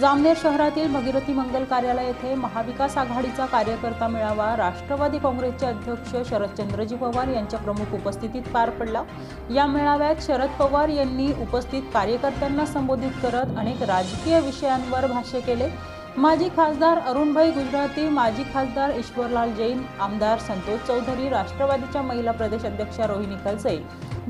जामनेर शहरातील भगीरथी मंगल कार्यालय येथे महाविकास आघाडीचा कार्यकर्ता मेळावा राष्ट्रवादी काँग्रेसचे अध्यक्ष शरदचंद्रजी पवार यांच्या प्रमुख उपस्थितीत पार पडला. या मेळाव्यात शरद पवार यांनी उपस्थित कार्यकर्त्यांना संबोधित करत अनेक राजकीय विषयांवर भाष्य केले. माजी खासदार अरुणभाई गुजराती माजी खासदार ईश्वरलाल जैन आमदार संतोष चौधरी राष्ट्रवादीच्या महिला प्रदेश अध्यक्षा रोहिणी खलसे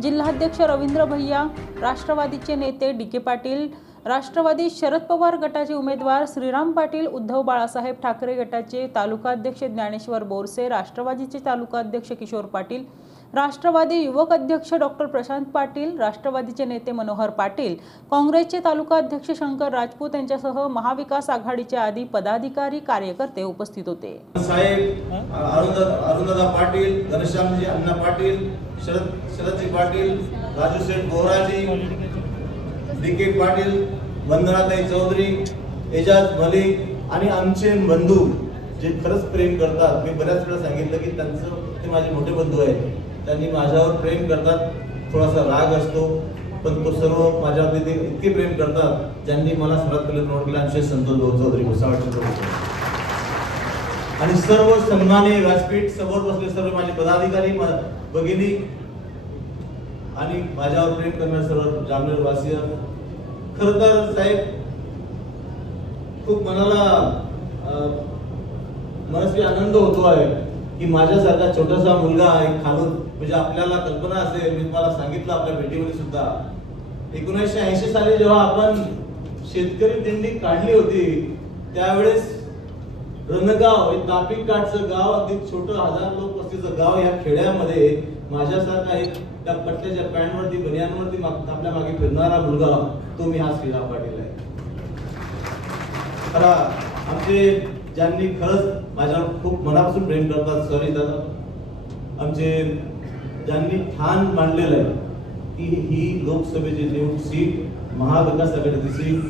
जिल्हाध्यक्ष रवींद्र भैया राष्ट्रवादीचे नेते डी के पाटील राष्ट्रवादी शरद पवार गटाचे उमेदवार श्रीराम पाटील उद्धव बाळासाहेब ठाकरे गटाचे तालुकाध्यक्ष ज्ञानेश्वर बोरसे राष्ट्रवादीचे तालुकाध्यक्ष किशोर पाटील राष्ट्रवादी युवक अध्यक्ष डॉक्टर प्रशांत पाटील राष्ट्रवादीचे नेते मनोहर पाटील काँग्रेसचे तालुकाध्यक्ष शंकर राजपूत यांच्यासह महाविकास आघाडीचे आदी पदाधिकारी कार्यकर्ते उपस्थित होते. साहेब अरुणदा पाटील घनश्यामजी अण्णा पाटील शरद शरदजी पाटील राजू शेठ गोराजी डी पाटील वंदनाताई चौधरी एजाज मलिक आणि आमचे बंधू जे खरंच प्रेम करतात. मी बऱ्याच वेळा सांगितलं की त्यांचं ते माझे मोठे बंधू आहेत. त्यांनी माझ्यावर प्रेम करतात. थोडासा राग असतो पण तो सर्व माझ्यावरती ते इतके प्रेम करतात ज्यांनी मला सर्वात पहिले नोट केला आमचे संतोष भाऊ चौधरी भुसावळचे चौधरी. आणि सर्व सन्माने व्यासपीठ समोर बसले सर्व माझे पदाधिकारी भगिनी आणि माझ्यावर प्रेम करणारे सर्व जामनेर वासिया खर तर साहेब खूप मनाला मनस्वी आनंद होतो आहे की माझ्यासारखा छोटासा मुलगा एक खालून म्हणजे आपल्याला कल्पना असेल मी तुम्हाला सांगितलं आपल्या भेटीमध्ये सुद्धा. एकोणीसशे ऐंशी साली जेव्हा आपण शेतकरी दिंडी काढली होती त्यावेळेस रणगाव हे तापी काठचं गाव अगदी छोटं हजार लोक वस्तीचं गाव या खेड्यामध्ये माझ्यासारखा एक त्या पट्ट्याच्या पॅन्टवरती बनियांवरती माग- आपल्या मागे फिरणारा मुलगा तो मी हा श्रीराम पाटील आहे. खरा आमचे ज्यांनी खरंच माझ्यावर खूप मनापासून प्रेम करतात सॉरी दादा. आमचे ज्यांनी ठाण मांडलेलं आहे की ही लोकसभेची निवडणूक सीट महाविकास आघाडीची सीट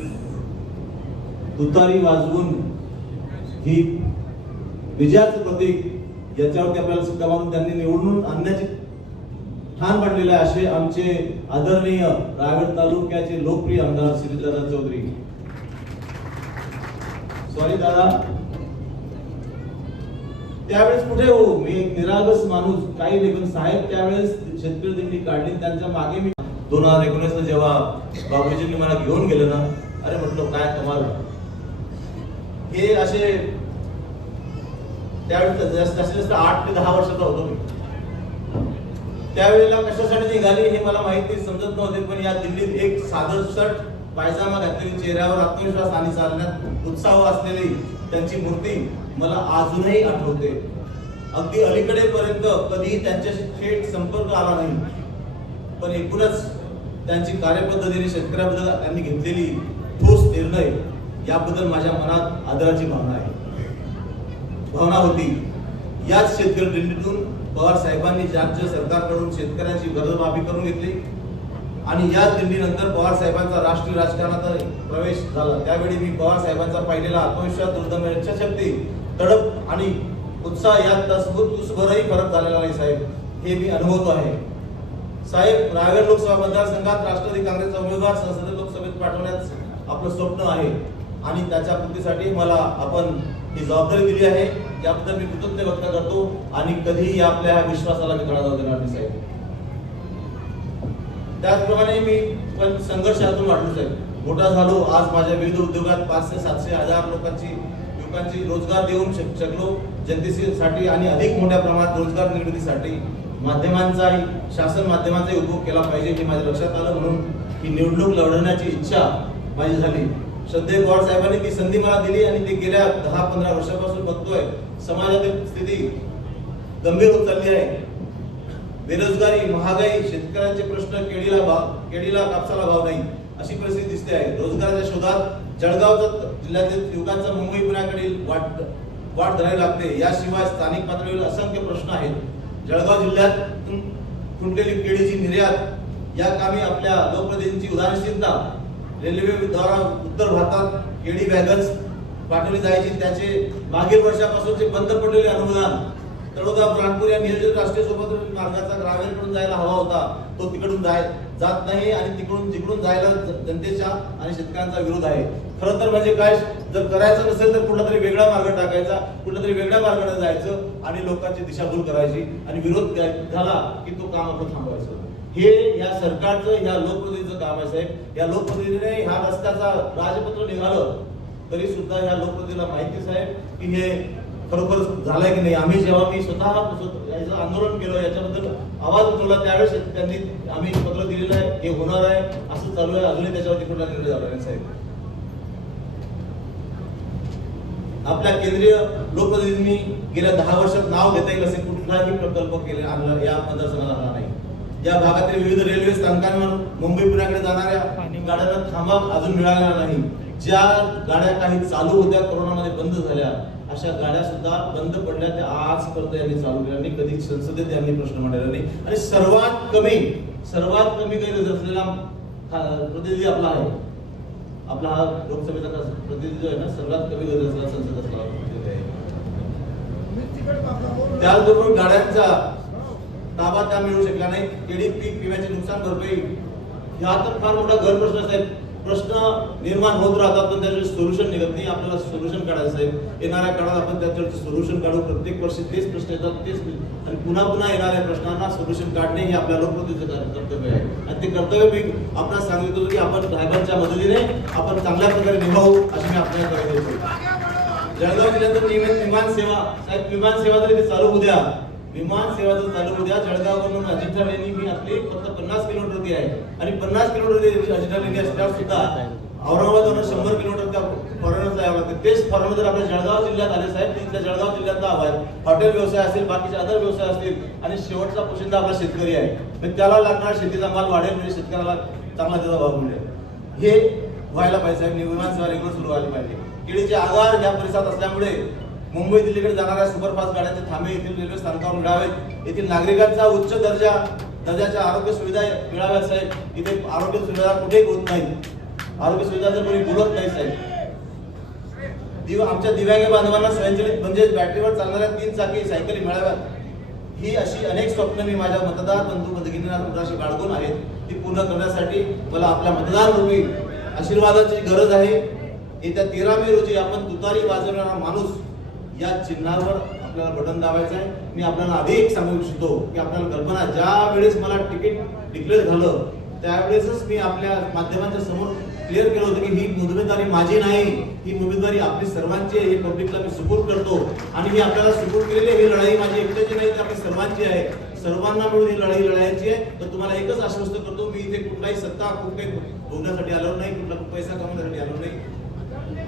तुतारी वाजवून ही विजयाचं प्रतीक याच्यावरती आपल्याला सुद्धा मारून त्यांनी निवडून आणण्याची ठाण मांडलेले असे आमचे आदरणीय रायगड तालुक्याचे लोकप्रिय आमदार श्रीदादा चौधरी. सॉरी दादा. त्यावेळेस कुठे हो? मी एक निरागस माणूस काही लेखन साहेब त्यावेळेस शेतकरी दिंडी काढली त्यांच्या मागे मी दोन हजार एकोणीस ला जेव्हा बाबूजींनी मला घेऊन गेलं ना अरे म्हटलं काय कमाल हे असे त्यावेळेस जास्त जास्तीत जास्त आठ ते दहा वर्षाचा होतो मी. त्यावेळेला कशासाठी निघाली हे मला माहिती समजत नव्हते पण या दिल्लीत एक साधं शर्ट पायजामा घातलेली चेहऱ्यावर आत्मविश्वास आणि चालण्यात उत्साह असलेली त्यांची मूर्ती मला अजूनही आठवते. अगदी अलीकडे पर्यंत कधीही त्यांच्याशी थेट संपर्क आला नाही. पण एकूणच त्यांची कार्यपद्धतीने शेतकऱ्याबद्दल त्यांनी घेतलेली ठोस निर्णय याबद्दल माझ्या मनात आदराची भावना आहे. भावना होती याच शेतकरी दिंडीतून पवार साहेबांनी राज्य सरकारकडून शेतकऱ्यांची कर्जमाफी करून घेतली आणि याच दिंडीनंतर पवार साहेबांचा राष्ट्रीय राजकारणात प्रवेश झाला. त्यावेळी मी पवार साहेबांचा पाहिलेला आत्मविश्वास दुर्दम्य इच्छाशक्ती तडप आणि उत्साह यात तसभरही फरक झालेला नाही साहेब. हे मी अनुभवतो आहे. साहेब रायगड लोकसभा मतदारसंघात राष्ट्रवादी काँग्रेसचा उमेदवार संसदीय लोकसभेत पाठवण्यास आपलं स्वप्न आहे. आणि त्याच्या पूर्तीसाठी मला आपण ही जबाबदारी दिली आहे. याबद्दल मी कृतज्ञ व्यक्त करतो आणि कधीही आपल्या ह्या विश्वासाला मी तडा जाऊ देणार नाही साहेब. त्याचप्रमाणे मी पण संघर्षातून वाढलो साहेब. मोठा झालो आज माझ्या विविध उद्योगात पाचशे सातशे हजार लोकांची युवकांची रोजगार देऊन शक- शकलो. जनतेसाठी आणि अधिक मोठ्या प्रमाणात रोजगार निर्मितीसाठी माध्यमांचाही शासन माध्यमांचाही उपयोग केला पाहिजे हे माझ्या लक्षात आलं. म्हणून ही निवडणूक लढवण्याची इच्छा माझी झाली. श्रद्धेय पवार साहेबांनी ती संधी मला दिली आणि ती गेल्या दहा पंधरा वर्षापासून बघतोय. समाजातील स्थिती गंभीर होत चालली आहे. बेरोजगारी महागाई शेतकऱ्यांचे प्रश्न केळीला भाव केळीला कापसाला भाव नाही अशी परिस्थिती दिसते आहे. रोजगाराच्या शोधात जळगावचा जिल्ह्यातील युवकांचा मुंबई पुण्याकडील वाट वाट धरावी लागते. याशिवाय स्थानिक पातळीवर असंख्य प्रश्न आहेत. जळगाव जिल्ह्यात फुटलेली केळीची निर्यात या कामी आपल्या लोकप्रतिनिधींची उदाहरणशीलता रेल्वेद्वारा उत्तर भारतात केळी वॅगन्स पाठवली जायची. त्याचे मागील वर्षापासूनचे बंद पडलेले अनुदान तळोदा प्राणपूर या नियोजित राष्ट्रीय सोबत मार्गाचा ग्रामीणकडून जायला हवा होता. तो तिकडून जाय जात नाही आणि तिकडून तिकडून जायला ज- जनतेच्या आणि शेतकऱ्यांचा विरोध आहे. खरं तर म्हणजे काय जर करायचं नसेल तर कुठला तरी वेगळा मार्ग टाकायचा कुठला तरी वेगळ्या मार्गाने जायचं आणि लोकांची दिशाभूल करायची आणि विरोध झाला की तो काम आपण थांबवायचं. हे या सरकारचं ह्या लोकप्रतिनिधीचं काम आहे साहेब. या लोकप्रतिनिधीने ह्या रस्त्याचा राजपत्र निघालं तरी सुद्धा ह्या लोकप्रतिनिधीला माहिती साहेब की हे खरोखर झालंय की नाही? आम्ही जेव्हा मी स्वतः याचं आंदोलन केलं याच्याबद्दल आवाज उठवला त्यावेळेस त्यांनी आम्ही पत्र दिलेलं आहे हे होणार आहे असं चालू आहे. अजूनही त्याच्यावरती कुठला निर्णय झाला नाही साहेब. आपल्या केंद्रीय लोकप्रतिनिधींनी गेल्या दहा वर्षात नाव घेता येईल असे कुठलाही प्रकल्प केले आणला या मतदारसंघात आला नाही. या भागातील विविध रेल्वे स्थानकांवर मुंबई पुण्याकडे जाणाऱ्या गाड्यांना थांबा अजून मिळालेला नाही. ज्या गाड्या काही चालू होत्या कोरोनामध्ये बंद झाल्या अशा गाड्या सुद्धा बंद पडल्या. त्या आजपर्यंत यांनी चालू केल्या. नाही कधी संसदेत यांनी प्रश्न मांडलेला नाही. आणि सर्वात कमी सर्वात कमी गैरहजर असलेला प्रतिनिधी आपला आहे. आपला हा लोकसभेचा प्रतिनिधी जो आहे ना सर्वात कमी गरज असलेला संसद असला त्याचबरोबर गाड्यांचा ताबा त्या मिळू शकला नाही. केडी पीक विम्याचे नुकसान भरपाई. ह्या तर फार मोठा घर प्रश्न साहेब प्रश्न निर्माण होत राहतात पण त्याचे सोल्युशन निघत नाही. आपल्याला सोल्युशन काढायचं आहे. येणाऱ्या काळात आपण त्याच्यावरती सोल्युशन काढू. प्रत्येक वर्षी तेच प्रश्न येतात तेच आणि पुन्हा पुन्हा येणाऱ्या प्रश्नांना सोल्युशन काढणे हे आपल्या लोकप्रतिनिधीचं कर्तव्य आहे. आणि ते कर्तव्य मी आपण सांगितलं होतं की आपण साहेबांच्या मदतीने आपण चांगल्या प्रकारे निभावू अशी मी आपल्याला कळवली जळगाव जिल्ह्यात विमान सेवा. साहेब विमान सेवा तरी चालू होऊ द्या. विमान सेवा जर चालू होऊ द्या जळगाववरून अजिंठा लेणी ही आपली फक्त पन्नास किलोमीटरची आहे. आणि पन्नास किलोमीटर अजिंठा लेणी असल्यावर सुद्धा औरंगाबादवरून शंभर किलोमीटर त्या फॉरेनर जावं लागते तेच फॉरेनर जर आपल्या जळगाव जिल्ह्यात आले साहेब तिथल्या जळगाव जिल्ह्यात हवा आहे हॉटेल व्यवसाय असेल बाकीचे अदर व्यवसाय असतील आणि शेवटचा पोशिंदा आपला शेतकरी आहे मग त्याला लागणार शेतीचा माल वाढेल म्हणजे शेतकऱ्याला चांगला त्याचा भाव मिळेल. हे व्हायला पाहिजे साहेब विमान सेवा रेग्युलर सुरू व्हायला पाहिजे. केळीचे आगार या परिसरात असल्यामुळे मुंबई दिल्लीकडे जाणाऱ्या सुपरफास्ट गाड्यांचे थांबे येथील रेल्वे स्थानकावर मिळावेत. येथील नागरिकांचा उच्च दर्जा दर्जाच्या आरोग्य सुविधा मिळाव्या साहेब. इथे आरोग्य सुविधा कुठेही होत नाही. आरोग्य सुविधा जर कोणी बोलत नाही साहेब. दिव आमच्या दिव्यांग बांधवांना स्वयंचलित म्हणजे बॅटरीवर चालणाऱ्या तीन चाकी सायकली मिळाव्यात. ही अशी अनेक स्वप्न मी माझ्या मतदार बंधू भगिनींना मुलाशी बाळगून आहेत. ती पूर्ण करण्यासाठी मला आपल्या मतदार रूपी आशीर्वादाची गरज आहे. येत्या तेरा मे रोजी आपण तुतारी वाजवणारा माणूस या चिन्हावर आपल्याला बटन दाबायचं आहे. मी आपल्याला आधी एक सांगू इच्छितो की आपल्याला कल्पना ज्या वेळेस मला तिकीट डिक्लेअर झालं त्यावेळेसच मी आपल्या माध्यमांच्या समोर क्लिअर केलं होतं की ही उमेदवारी माझी नाही. ही उमेदवारी आपली सर्वांची आहे. हे पब्लिकला मी सुपूर्द करतो. आणि ही आपल्याला सुपूर्द केलेली ही लढाई माझी एकट्याची नाही तर आपली सर्वांची आहे. सर्वांना मिळून ही लढाई लढायची आहे. तर तुम्हाला एकच आश्वस्त करतो मी इथे कुठलाही सत्ता खूप काही भोगण्यासाठी आलो नाही कुठला पैसा कमवण्यासाठी आलो नाही.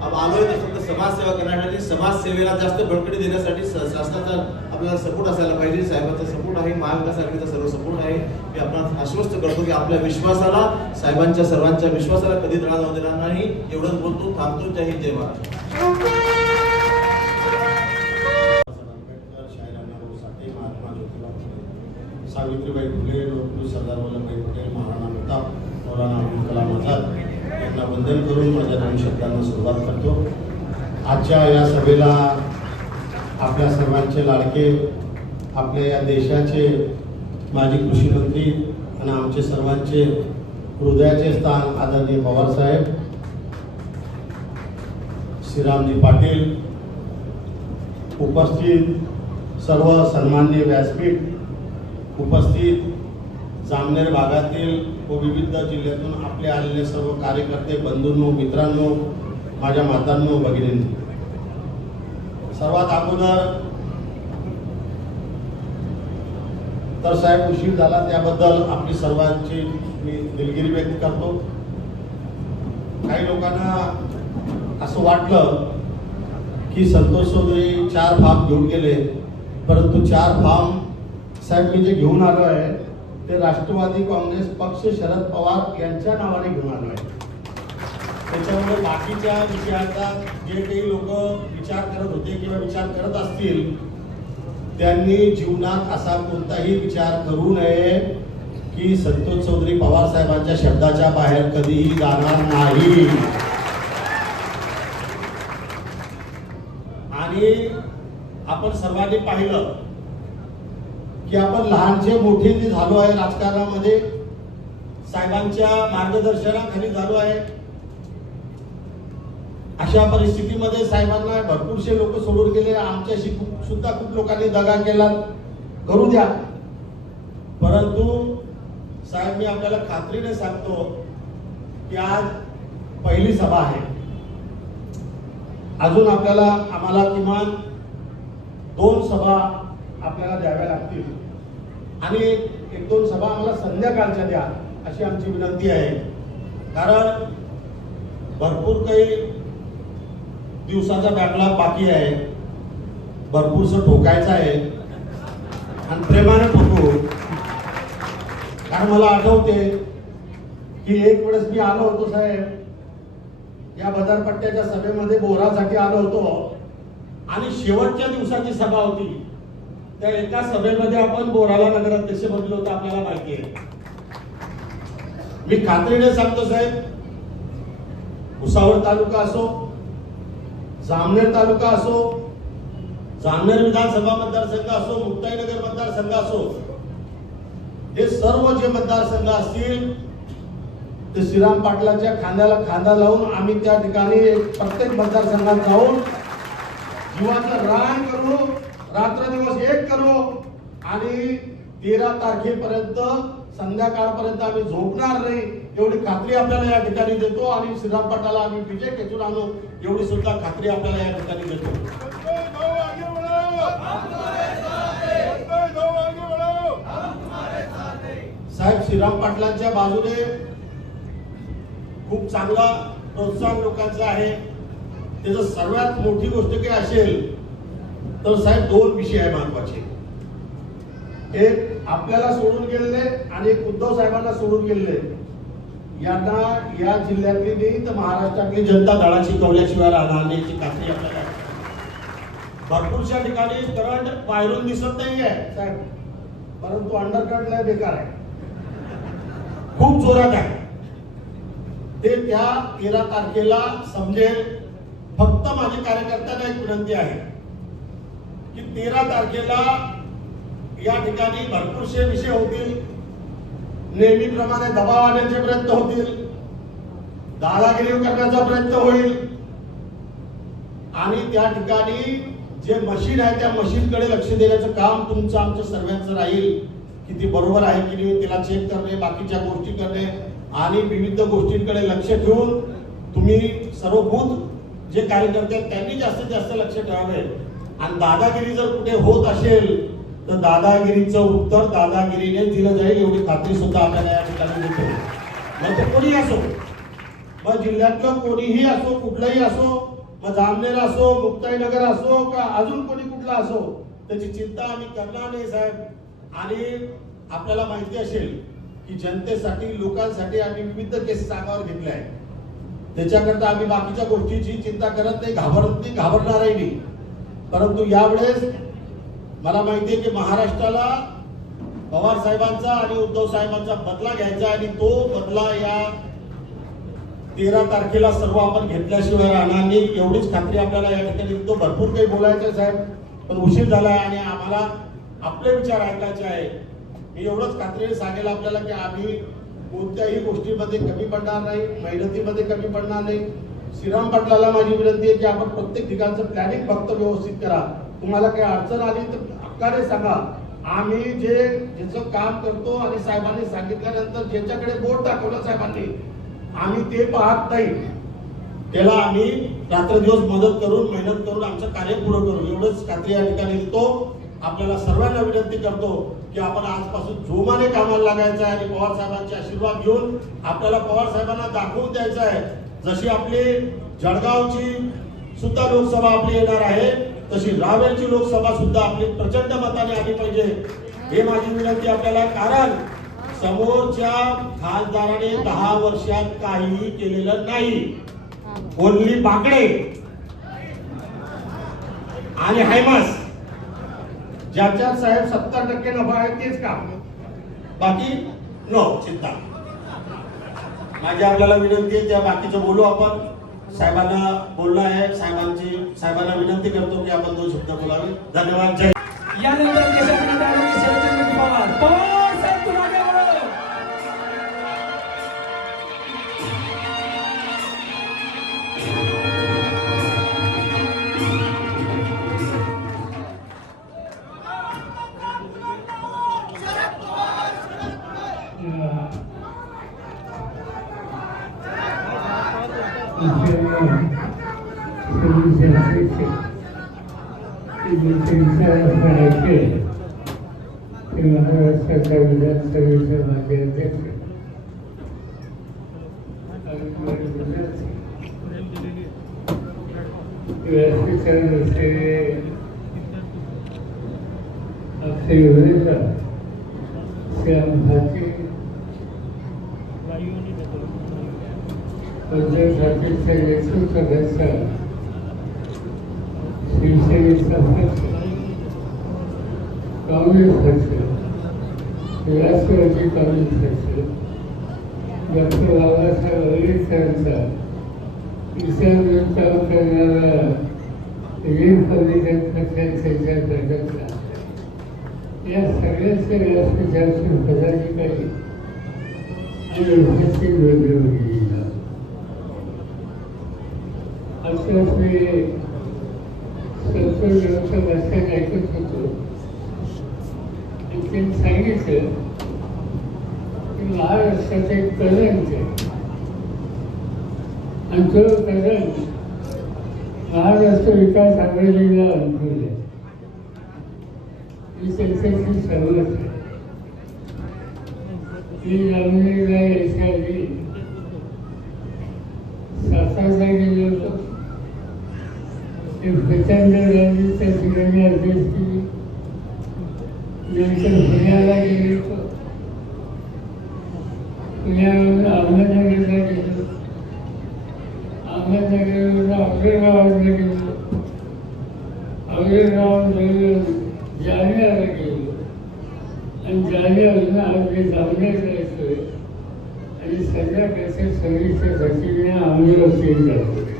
आलोय तर फक्त समाजसेवा करण्यासाठी समाजसेवेला जास्त बळकटी देण्यासाठी शासनाचा आपल्याला सपोर्ट असायला पाहिजे. साहेबांचा सपोर्ट आहे महाविकास आघाडीचा सर्व सपोर्ट आहे. मी आपण आश्वस्त करतो की आपल्या विश्वासाला साहेबांच्या सर्वांच्या विश्वासाला कधी त्रास जाऊ देणार नाही. एवढंच बोलतो थांबतो. जय हिंद जय महाराष्ट्र आंबेडकर शाहिरांना साठे महात्मा ज्योतिबा फुले सावित्रीबाई फुले लोकमान्य सरदार वल्लभभाई पटेल महाराणा प्रताप मौलाना अब्दुल कलाम आझाद यांना वंदन करून माझ्या दोन शब्दांना सुरुवात करतो. आजच्या या सभेला आपल्या सर्वांचे लाडके आपल्या या देशाचे माजी कृषी मंत्री आणि आमचे सर्वांचे हृदयाचे स्थान आदरणीय पवारसाहेब श्रीरामजी पाटील उपस्थित सर्व सन्मान्य व्यासपीठ उपस्थित जामनेर भागातील व विविध जिल्ह्यातून आपले आलेले सर्व कार्यकर्ते बंधूंनो मित्रांनो माझ्या मातांनो भगिनींनो. सर्वात अगोदर तर साहेब उशीर झाला त्याबद्दल आपली सर्वांची मी दिलगिरी व्यक्त करतो. काही लोकांना असं वाटलं की संतोष चौधरी चार फार्म घेऊन गेले परंतु चार फार्म साहेब मी जे घेऊन आलो आहे ते राष्ट्रवादी काँग्रेस पक्ष शरद पवार यांच्या नावाने घेऊन आलो आहे. त्याच्यामुळे बाकीच्या विषयाचा जे काही लोक विचार करत होते किंवा विचार करत असतील त्यांनी जीवनात असा कोणताही विचार करू नये की संतोष चौधरी पवार साहेबांच्या शब्दाच्या बाहेर कधीही जाणार नाही. आणि आपण सर्वांनी पाहिलं की आपण लहानचे मोठे जे झालो आहे राजकारणामध्ये साहेबांच्या मार्गदर्शनाखाली झालो आहे. अशा परिस्थितीमध्ये साहेबांना भरपूरशे लोक सोडून गेले. आमच्याशी खूप- सुद्धा खूप लोकांनी दगा केला. करू द्या. परंतु साहेब मी आपल्याला खात्रीने सांगतो की आज पहिली सभा आहे. अजून आपल्याला आम्हाला किमान दोन सभा आपल्याला द्याव्या लागतील. आणि एक दोन सभा आम्हाला संध्याकाळच्या द्या अशी आमची विनंती आहे. कारण भरपूर काही दिवसाचा बॅकलॉग बाकी आहे. भरपूरसं ठोकायचं आहे. आणि प्रेमाने ठोकू. कारण मला आठवते की एक वेळेस मी आलो होतो साहेब. या बाजारपट्ट्याच्या सभेमध्ये बोरासाठी आलो होतो. आणि शेवटच्या दिवसाची सभा होती. त्या एका सभेमध्ये आपण बोराला नगराध्यक्ष बनलो होतो आपल्याला माहिती आहे. मी खात्रीने सांगतो साहेब भुसावळ तालुका असो जामनेर तालुका असो जामनेर विधानसभा मतदारसंघ असो मुक्ताईनगर मतदारसंघ असो हे सर्व जे मतदारसंघ असतील ते श्रीराम पाटलाच्या खांद्याला खांदा लावून आम्ही त्या ठिकाणी प्रत्येक मतदारसंघात जाऊन जीवाचं रान करू रात्र दिवस एक करू आणि तेरा तारखेपर्यंत संध्याकाळपर्यंत आम्ही झोपणार नाही. एवढी खात्री आपल्याला या ठिकाणी देतो आणि श्रीराम पाटाला आम्ही विजय खेचून आणू. एवढी सुद्धा खात्री आपल्याला या ठिकाणी देतो. साहेब श्रीराम पाटलांच्या बाजूने खूप चांगला प्रोत्साहन लोकांचं आहे. त्याचं सर्वात मोठी गोष्ट काही असेल तर साहेब दोन विषय आहे महत्त्वाचे. हे आपल्याला सोडून गेलेले आणि एक उद्धव साहेबांना सोडून गेलेले. यांना या जिल्ह्यातली नाही तर महाराष्ट्रातली जनता दळा शिकवल्याशिवाय राहणार नाही याची खात्री आपल्याला भरपूरशा ठिकाणी करंट बाहेरून दिसत नाहीये साहेब. परंतु अंडरकट लय बेकार आहे. खूप जोरात आहे. ते त्या तेरा तारखेला समजेल फक्त माझ्या कार्यकर्त्यांना एक विनंती आहे की तेरा तारखेला या ठिकाणी भरपूरसे विषय होतील. नेहमीप्रमाणे दबाव आणण्याचे प्रयत्न होतील. दादागिरी करण्याचा प्रयत्न होईल. आणि त्या ठिकाणी जे मशीन आहे त्या मशीनकडे लक्ष देण्याचं काम तुमचं आमचं सर्वांचं राहील. की ती बरोबर आहे की नाही तिला चेक करणे बाकीच्या गोष्टी करणे. आणि विविध गोष्टींकडे लक्ष ठेवून तुम्ही सर्वभूत जे कार्यकर्ते आहेत त्यांनी जास्तीत जास्त लक्ष ठेवावे. आणि दादागिरी जर कुठे होत असेल तर दादागिरीचं उत्तर दादागिरीने दिलं जाईल एवढी खात्री सुद्धा आपल्याला या ठिकाणी देतो. मग ते कोणी असो? मग जिल्ह्यातलं कोणीही असो कुठलंही असो मग जामनेर असो मुक्ताईनगर असो का अजून कोणी कुठला असो त्याची चिंता आम्ही करणार नाही साहेब. आणि आपल्याला माहिती असेल की जनतेसाठी लोकांसाठी आम्ही विविध केसेस अंगावर घेतल्या आहेत. त्याच्याकरता आम्ही बाकीच्या गोष्टीची चिंता करत नाही घाबरत नाही घाबरणारही नाही. परंतु यावेळेस मला माहिती आहे की महाराष्ट्राला पवार साहेबांचा आणि उद्धव साहेबांचा बदला घ्यायचा आणि तो बदला या तेरा तारखेला सर्व आपण घेतल्याशिवाय राहणार नाही. एवढीच खात्री आपल्याला या ठिकाणी. तो भरपूर काही बोलायचं साहेब पण उशीर झाला आहे आणि आम्हाला आपले विचार ऐकायचे आहे. मी एवढंच खात्रीने सांगेल आपल्याला की आम्ही कोणत्याही गोष्टीमध्ये कमी पडणार नाही मेहनतीमध्ये कमी पडणार नाही. श्रीराम पाटलाला माझी विनंती आहे की आपण प्रत्येक ठिकाणचं प्लॅनिंग फक्त व्यवस्थित करा. तुम्हाला काही अडचण आली तर हक्काने सांगा. आम्ही जे ज्याचं काम करतो आणि साहेबांनी सांगितल्यानंतर ज्याच्याकडे बोट दाखवलं साहेबांनी आम्ही ते पाहत नाही. त्याला आम्ही रात्रदिवस मदत करून मेहनत करून आमचं कार्य पुढं करू एवढंच खात्री या ठिकाणी देतो. आपल्याला सर्वांना विनंती करतो की आपण आजपासून जोमाने कामाला लागायचं आहे आणि पवार साहेबांचे आशीर्वाद घेऊन आपल्याला पवार साहेबांना दाखवून द्यायचं आहे. जशी आपली जळगावची सुद्धा लोकसभा आपली येणार आहे तशी रावेरची लोकसभा सुद्धा आपली प्रचंड मताने आली पाहिजे. हे माझी विनंती आपल्याला कारण समोरच्या खासदाराने दहा वर्षात काहीही केलेलं नाही. ओनली बाकडे. आणि हायमास ज्याच्यात साहेब सत्तर टक्के नफा आहे तेच काम बाकी नो चिंता. माझी आपल्याला विनंती आहे त्या बाकीचं बोलू आपण. साहेबांना बोलणं आहे. साहेबांची साहेबांना विनंती करतो की आपण दोन शब्द बोलावे. धन्यवाद. जय यानंतर आपले विरोधक श्याम भाती उद्धव ठाकरेच्या नेतृत्वाखालचा शिवसेनेचा पक्ष काँग्रेस पक्ष राष्ट्रवादी काँग्रेस पक्ष डॉक्टर बाबासाहेब आंबेडकरांचा ईशान काम करणारा रिपब्लिकन पक्षांच्या गटाचा या सगळ्याचे व्यासपीठाचे पदाधिकारी आणि उपस्थित वेगळे आत्ताच मी संतोष व्यवस्था भाषण ऐकत होतो. आणि त्यांनी सांगितलं की महाराष्ट्राचा एक कलंक आहे. आणि तो कलंक महाराष्ट्र विकास आघाडीला अनुकूल आहे मी त्यांच्याशी सहमत आहे मी सातारला गेलो होतो ते प्रचंड गांधीच्या ठिकाणी अध्यक्ष केली नंतर पुण्याला गेले होतो पुण्यावरून अहमदनगरला गेलो अहमदनगरवरून औरंगाबादला गेलो औरंगाबादवरून जालन्याला गेलो आणि जालन्यावरून आज मी जामनेरला येतोय आणि संध्याकाळच्या सव्वीसच्या आम्ही अमरावती जातो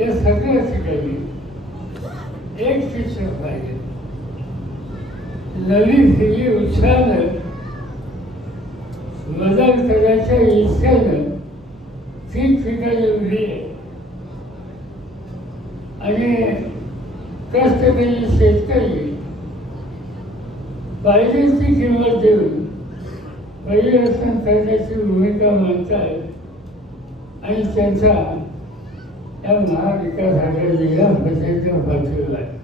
या सगळ्या ठिकाणी एक शिक्षक पाहिजे. नवीन पिढी उत्साहानं बदल करायच्या इच्छेनं ठिकठिकाणी उभी आहे. आणि कष्टकरी शेतकरी पाहिजेची किंमत देऊन परिवर्तन करण्याची भूमिका मानतात आणि त्यांचा या महाविकास आघाडीला प्रचंड पाठिंबा आहे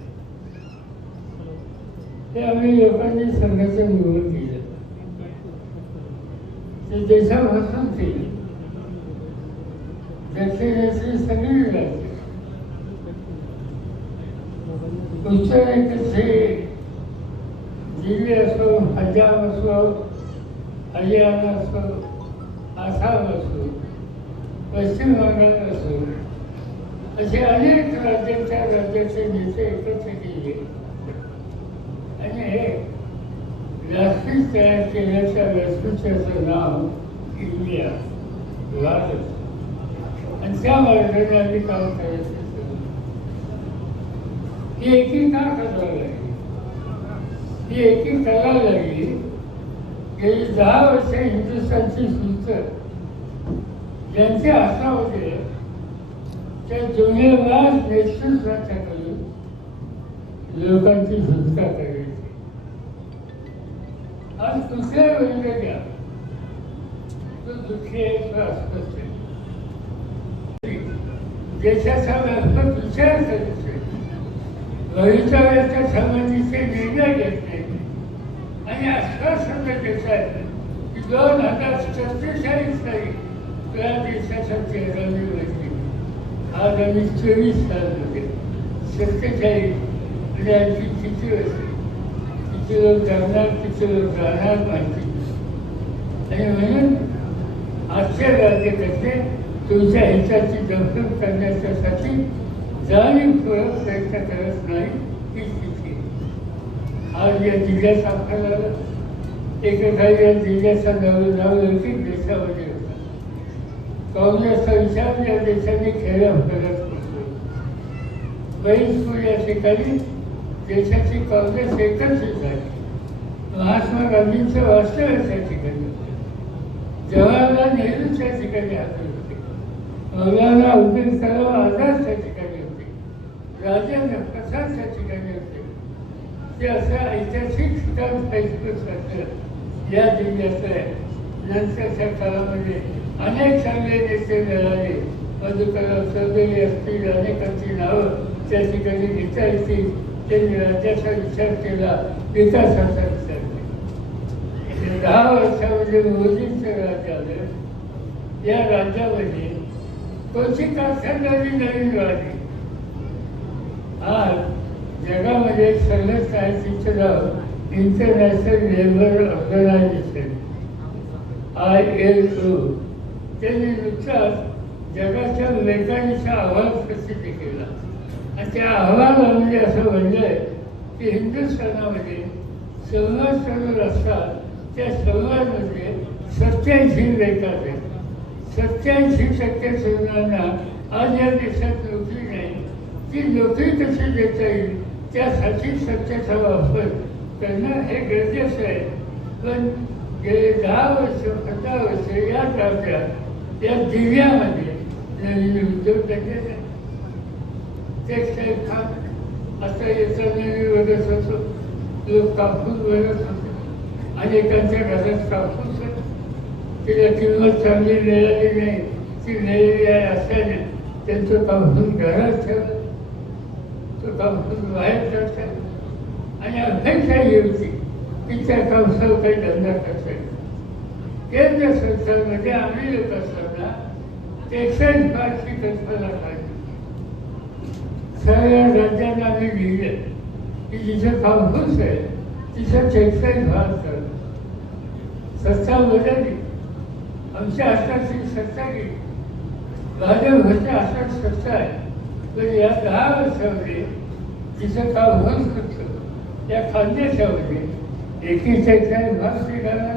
ते आम्ही लोकांनी संघाचं निवड केलं. ते देशापासून केलं. दक्षिणेची सगळी राज्य उत्तरेकडचे दिल्ली असो पंजाब असो हरियाणा असो आसाम असो पश्चिम बंगाल असो असे अनेक राज्यांच्या राज्याचे नेते एकत्र केले आणि हे व्यासपीठ तयार केल्याच्या व्यासपीठाचं नाव इंडिया भारत आणि त्या मार्गाने आम्ही काम करायचं ही एकी का करायला लागली ही एकी करायला लागली गेली दहा वर्ष हिंदुस्थानची सूत्र ज्यांचे आशा होते त्या जुनेवास नेतृत्वाच्या करून लोकांची सुटका करायची. आज दुसऱ्या वेळेला घ्या. तो दुःखी अस्वस्थ देशाचा व्यापक विचार करत नाही भवितव्याच्या संबंधीचे निर्णय घेत नाही. आणि आश्वासन देत आहे की दोन हजार सत्तेचाळीस साली त्या देशाचा चेहरावी बदली आज आम्ही चोवीस सालमध्ये सत्तेचाळीस म्हणजे आमची किती वर्ष किती लोक जाणार किती लोक जाणार माहिती आणि म्हणून आजच्या राज्यकर्ते तुमच्या हिताची दखल करण्याच्यासाठी जाणीव पूर्वक प्रयत्न करत नाही ती स्थिती. आज या जिल्ह्यात आपल्याला एकेकाळी जिल्ह्याचा नाव नावलौकिक देशामध्ये होता काँग्रेसचा विचार या देशाने खेळा करत करतो बैलपूर या ठिकाणी देशाची काँग्रेस एकत्रित झाली. महात्मा गांधींचं वास्तव्य त्या ठिकाणी होतं. जवाहरलाल नेहरू त्या ठिकाणी हजर होते. मौलाना अब्दुल कलाम आझाद त्या ठिकाणी. होते राजेंद्र प्रसाद त्या ठिकाणी होते ते असं ऐतिहासिक ठिकाण सारखं या जिल्ह्याचं आहे नंतरच्या काळामध्ये अनेक चांगले नेते मिळाले. मधुकरराव चौधरी असतील अनेकांची नावं त्या ठिकाणी घेता येतील. त्यांनी राज्याचा विचार केला विकासाचा विचार केला. दहा वर्षामध्ये मोदींचं राज्य आलं. या राज्यामध्ये कोणती कारखानदारी नवीन राहिली? आज जगामध्ये सर्वच आहे नाव international labour organisation I L O त्यांनी नुकताच जगाच्या वेगारीचा अहवाल प्रसिद्ध केला. आणि त्या अहवालामध्ये असं म्हणलंय की हिंदुस्थानामध्ये संवाद चालू असतात त्या संवादमध्ये सत्याऐंशी नेता आहेत. सत्याऐंशी टक्के तरुणांना आज या देशात ती नोकरी कशी देता येईल त्यासाठी सत्याचा वापर करणं हे गरजेचं आहे. पण गेले दहा वर्ष पंधरा वर्ष या राज्यात या जिल्ह्यामध्ये नवीन उद्योग नाही टेक्सटाईल खात आता याचा नवीन वगैरे होतो लोक कापूस बघत होते अनेकांच्या घरात कापूस तिला किंमत चांगली मिळाली नाही. ती मिळाली आहे असल्याने त्यांचं कापून घरात ठेवलं. तो कापूस बाहेर काढतात आणि अपेक्षा ही होती की त्या काही धंदा करता येईल केंद्र सरकारमध्ये आम्ही असताना टेक्सटाईल पार्कची कल्पना काढली सगळ्या राज्यांना आम्ही लिहिले की जिथं कापूस आहे तिथं टेक्सटाईल भाग सत्ता बदलली. आमच्या हाताची सत्ता गेली. भाजपच्या हातात सत्ता आहे. पण या दहा वर्षामध्ये तिचं काम होत होतं त्या खांद्याच्यामध्ये एकही टेक्सटाईल भाग निघाला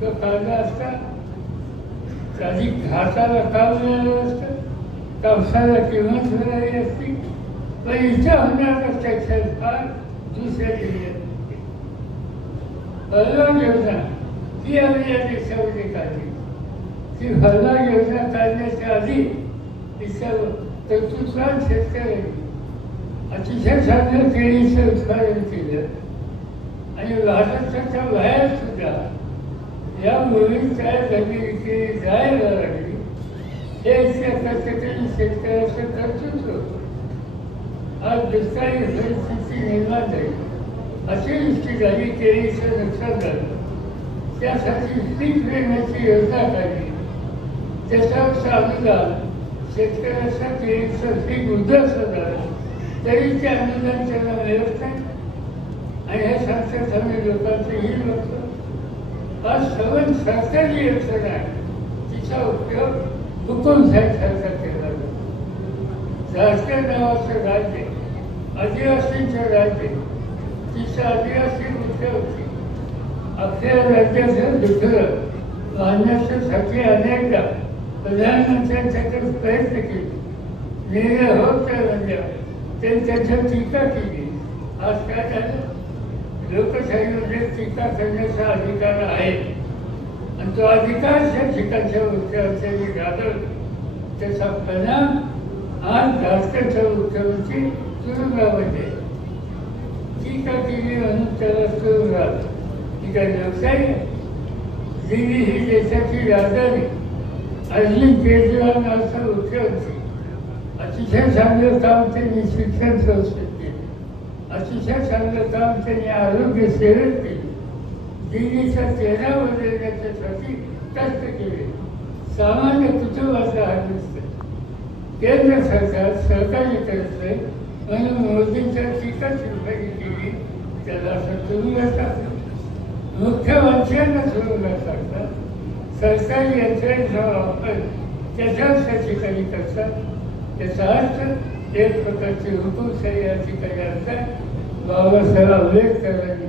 तो कांदा असता त्याची घासाला काम मिळालं असतं कापसाला किंमत मिळाली असती. पण इथं होणारा त्याच्या फार दुसऱ्या जिल्ह्यात फळबाग योजना ती आम्ही या देशामध्ये काढली. ती हल्ला योजना काढण्याच्या आधी तिच्या कर्तृत्वात शेतकरी अतिशय चांगलं केळीचं उत्पादन केलं. आणि महाराष्ट्राच्या बाहेर सुद्धा या मुलीच्या तयार जायला लागली. हे त्या प्रत्येकाने शेतकऱ्याचं कर्तृत्व होतं. आज दुष्काळी परिस्थिती निर्माण झाली. अशी दृष्टी झाली केळीचं नुकसान झालं. त्यासाठी पीक विम्याची योजना काढली. त्याच्यावर अनुदान शेतकऱ्याच्या केळीचं पीक उद्ध्वस्त झालं तरी ते अनुदान त्यांना मिळत नाही आणि हे सांगतात आम्ही लोकांचं ही लोक आज सवन सरकारी योजना आहे. तिचा उपयोग हुकुमशाहीसारखा केला जातो. झारखंड नावाचं राज्य आदिवासींचं राज्य तिचा आदिवासी मुख्य होती. आपल्या राज्याचं दुसरं मानण्यासाठी अनेकदा प्रधानमंत्र्यांच्याकडे प्रयत्न केले. निर्णय होत त्या राज्यावर. त्यांनी त्याच्यावर टीका केली आज काय झालं? लोकशाहीमध्ये टीका करण्याचा अधिकार आहे. आणि तो अधिकार त्या ठिकाणच्या मुख्यमंत्र्यांनी गाजवला त्याचा परिणाम आज झारखंडच्या मुख्यमंत्री तुरुंगामध्ये. टीका केली म्हणून त्याला तुरुंगात ही काय लोकशाही? आहे? दिल्ली ही देशाची राजधानी. अरविंद केजरीवाल नावाचा मुख्यमंत्री अतिशय चांगलं काम त्यांनी शिक्षण संस्थेत केलं. अतिशय चांगलं काम त्यांनी आरोग्य सेवेत केले. दिल्लीचा चेहरा बदलण्याच्यासाठी कष्ट केले. सामान्य कुटुंबाचा हा दिसतोय केंद्र सरकार सहकार्य करत म्हणून मोदींच्या टीका टिप्पणी केली. त्याला असं तुरुंगात टाकलं मुख्यमंत्र्यांना तुरुंगात टाकतात सरकारी यंत्रणेचा वापर त्याच्याच त्या ठिकाणी करतात. हे अर्थ एक प्रकारची हुकुमशाही या ठिकाणी असतात. बाबासाहेब आंबेडकरांनी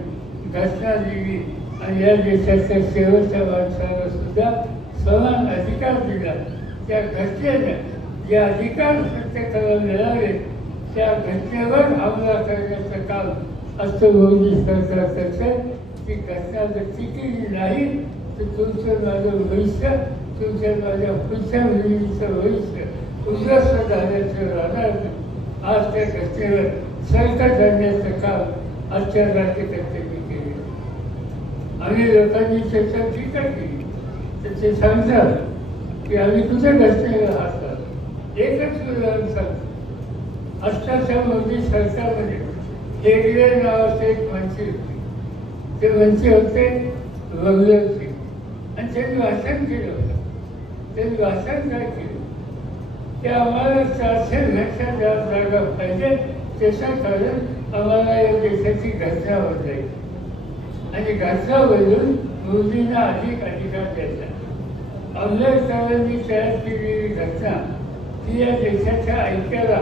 घटना दिली आणि या देशाच्या शेवटच्या माणसाला सुद्धा समान अधिकार दिला. त्या घटनेने जे अधिकार प्रत्येकाला मिळाले त्या घटनेवर हमला करण्याचं काम असं मोदी सरकारतर्फे ती घटना जर टिकली नाही तर तुमचं माझं भविष्य तुमच्या माझ्या पुढच्या मुलीचं भविष्य दुसऱ्या झाल्याचं राहणार आज त्या घटनेवर संकट आणण्याचं काम आजच्या राज्यकर्त्यांनी केले आणि लोकांनी चर्चा टीका केली तर ते सांगतात की? आम्ही कुठे घटनेला हातात एकच उदाहरण सांगतो आत्ताच्या मोदी सरकारमध्ये हेगडे नावाचे एक मंत्री होते। ते मंत्री होते बंगले होते आणि त्यांनी भाषण केलं होतं त्यांनी भाषण काय केलं की आम्हाला चारशे लक्षात जास्त जागा पाहिजे. त्याच्या कारण आम्हाला या देशाची घटना बदलायची आणि घटना बदलून मोदींना अधिक अधिकार द्यायचा. आंबेडकरांनी तयार केलेली घटना ही या देशाच्या ऐक्याला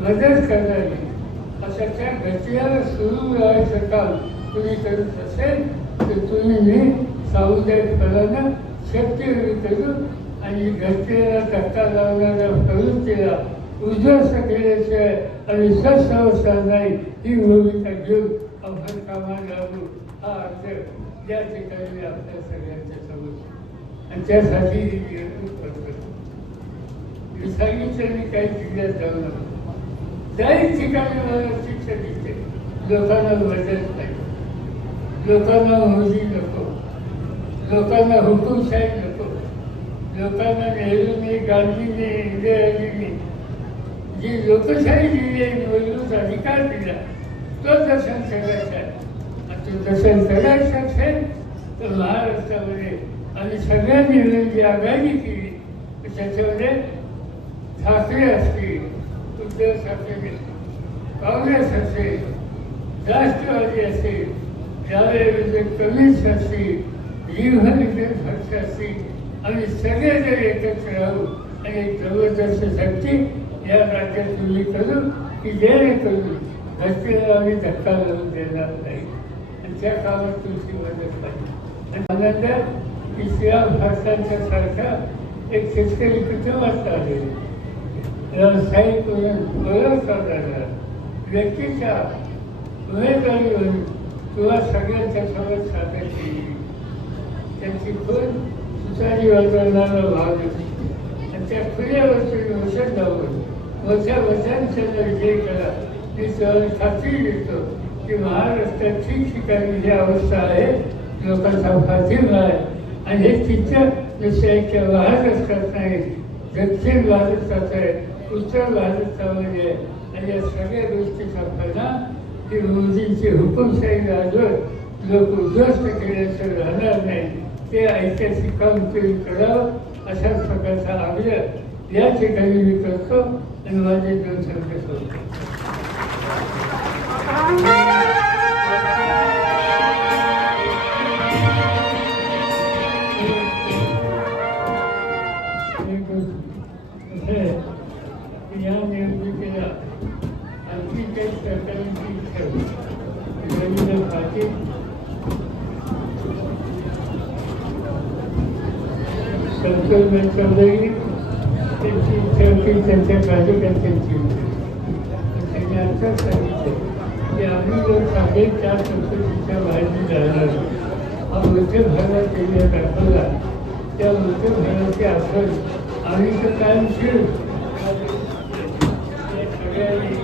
मदत करणारी. अशा त्या घटनेला सुरू राहायचं काम तुम्ही करत असेल तर तुम्ही मी सामुदायिक पदांना शक्य करून आणि घटनेला धक्का लावणाऱ्या प्रवृत्तीला उद्ध्वस्त केल्याशिवाय आणि सत्संस्था नाही ही भूमिका घेऊन आपण कामाला लागू. हा अर्थ या ठिकाणी आपल्या सगळ्यांच्या समोर. आणि त्यासाठी ही निवडणूक करतो. मी सांगितलं मी काही जिल्ह्यात जाऊ नका. त्याही ठिकाणी मला शिक्षण दिसते. लोकांना बदल नाही. लोकांना मोदी नको. लोकांना हुकूमशाही नको लोकांना नेहरूने गांधीने इंदिराजीने जी लोकशाही दिली आहे मूलभूत अधिकार दिला तो दर्शन करायचा आहे. तो दर्शन करायचं असेल तर महाराष्ट्रामध्ये आणि सगळ्यांनी मिळून जी आघाडी केली. तर त्याच्यामध्ये ठाकरे असतील उद्धव ठाकरे काँग्रेस असेल राष्ट्रवादी असेल त्यावेळेस कम्युनिस्ट असतील जीवन असतील आम्ही सगळे जर एकत्र राहू आणि एक जबरदस्त शक्ती या राज्यात तुम्ही करू की जेणेकरून घटनेला आम्ही धक्का लावून देणार नाही. आणि त्या कामात तुमची मदत पाहिजे आणि आनंद की श्रीराम भारतांच्या सारखा एक शेतकरी कुटुंबात आले. व्यावसायिक म्हणून ओळख व्यक्तीच्या व्यक्तीच्या उमेदवारीवरून किंवा सगळ्यांच्या सोबत सादर केली. त्यांची खून सुसारी भाग आणि त्या खुल्या वस्तू वचन लावून मोठ्या वचनचा विजय केला मी सहज खात्री देतो की महाराष्ट्रात ठिकठिकाणी जी अवस्था आहे लोकांचा पाठिंबा आहे. आणि हे चित्र नुसत्या महाराष्ट्रात नाही दक्षिण भारतात आहे उत्तर भारतामध्ये आहे. आणि या सगळ्या गोष्टीचा परिणाम की मोदींची हुकुमशाही राजवर लोक उद्ध्वस्त केल्याचं राहणार नाही. ते ऐतिहासिक काम तुम्ही करावं अशा प्रकारचा आग्रह या ठिकाणी मी करतो आणि माझे दोन शब्द संतोष चौधरी त्यांची इच्छा होती त्यांच्या कार्यकर्त्यांची होती त्यांनी असं सांगितलं की आम्ही जर साडे चार संसदेच्या बाहेर जाणार हा मध्य भागात केलेल्या दाखवला त्या मध्य भागाची असर आम्ही तर कायम शिरू या सगळ्यांनी